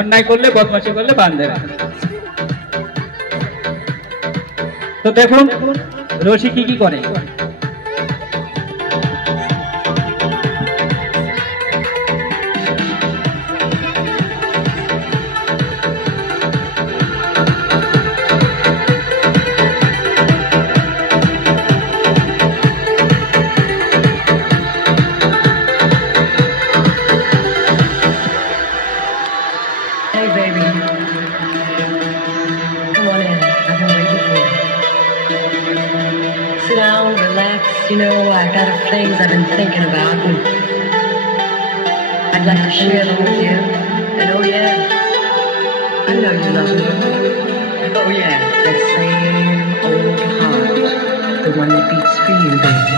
অন্যায় করলে বদমাশি করলে বাঁধে না। তো দেখুন রশি কি কি করে। Hey baby, come on in. I've been waiting for you. Sit down, relax. You know, I've got things I've been thinking about, and I'd like to share them with you. And oh yeah, I know you love me. Oh yeah, that same old heart, the one that beats for you, baby.